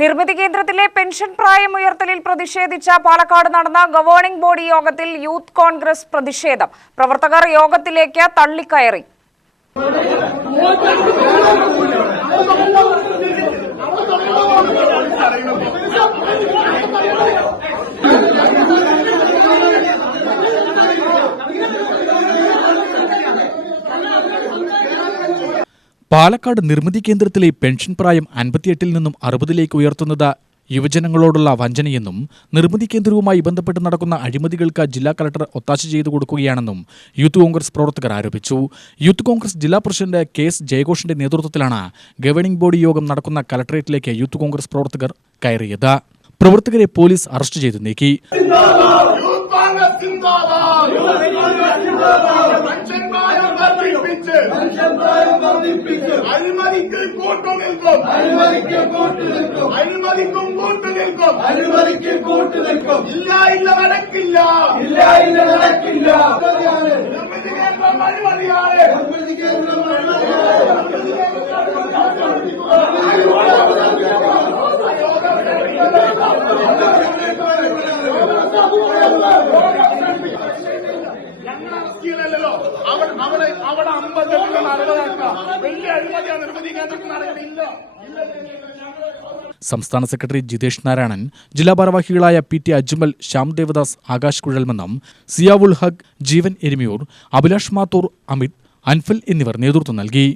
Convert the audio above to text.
നിർമ്മിതി കേന്ദ്രത്തിലെ പെൻഷൻ പ്രായം ഉയർത്തലിൽ പ്രതിഷേധിച്ച പാലക്കാട് നടന്ന ഗവേണിംഗ് ബോഡി യോഗത്തിൽ യൂത്ത് കോൺഗ്രസ് പ്രതിഷേധം. പ്രവർത്തകർ യോഗത്തിലേക്ക് തള്ളിക്കയറി. പാലക്കാട് നിർമ്മിതി കേന്ദ്രത്തിലെ പെൻഷൻ പ്രായം 58-ൽ നിന്നും 60-ലേക്ക് ഉയർത്തുന്നത് യുവജനങ്ങളോടുള്ള വഞ്ചനയെന്നും നിർമ്മിതി കേന്ദ്രവുമായി ബന്ധപ്പെട്ട് നടക്കുന്ന അഴിമതികൾക്ക് ജില്ലാ കളക്ടർ ഒത്താശ ചെയ്തു കൊടുക്കുകയാണെന്നും യൂത്ത് കോൺഗ്രസ് പ്രവർത്തകർ ആരോപിച്ചു. യൂത്ത് കോൺഗ്രസ് ജില്ലാ പ്രസിഡന്റ് KS ജയഘോഷിന്റെ നേതൃത്വത്തിലാണ് ഗവേണിംഗ് ബോഡി യോഗം നടക്കുന്ന കളക്ടറേറ്റിലേക്ക് യൂത്ത് കോൺഗ്രസ് പ്രവർത്തകർ കയറിയത്. പ്രവർത്തകരെ പോലീസ് അറസ്റ്റ് ചെയ്തു നീക്കി. സംസ്ഥാന സെക്രട്ടറി ജിതേഷ് നാരായണൻ, ജില്ലാ ഭാരവാഹികളായ PT അജ്മൽ, ശ്യാം ദേവദാസ്, ആകാശ് കുഴൽമന്നം, സിയാവുൽ ഹഖ്, ജീവൻ എരുമിയൂർ, അഭിലാഷ് മാത്തൂർ, അമിത്, അൻഫൽ എന്നിവർ നേതൃത്വം നൽകി.